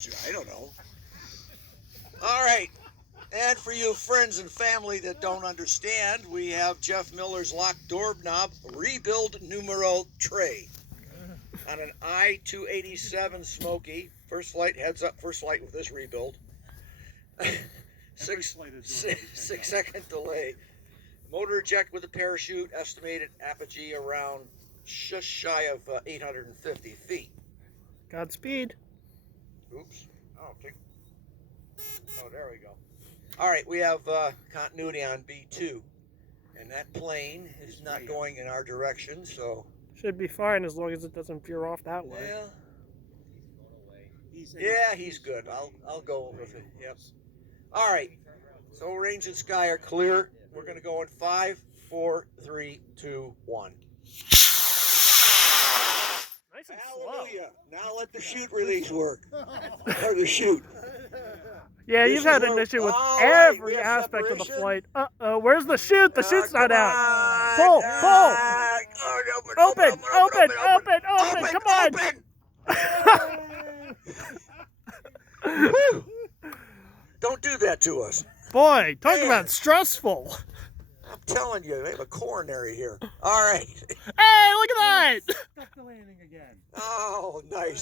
I don't know. All right. And for you friends and family that don't understand, we have Jeff Miller's LOC Doorknob Rebuild Numero Tray on an I287 Smoky. First flight, heads up, first flight with this rebuild. 6-second delay. Motor eject with a parachute, estimated apogee around just shy of 850 feet. Godspeed. Oops. Oh, there we go. All right, we have continuity on B2, and that plane is not going in our direction, so... Should be fine as long as it doesn't veer off that way. Yeah, he's good. I'll go with it. Yep. All right. So range and sky are clear. We're going to go in 5, 4, 3, 2, 1. Nice and Hallelujah. Now let the chute release work. Or the chute. Yeah, you've had an issue with every aspect of the flight. Uh-oh, where's the chute? The chute's not out. Pull, pull. Open, come on. Don't do that to us. Boy, talk about stressful. I'm telling you, they have a coronary here. All right. Hey, look at that. Stuck the landing again. Oh, nice.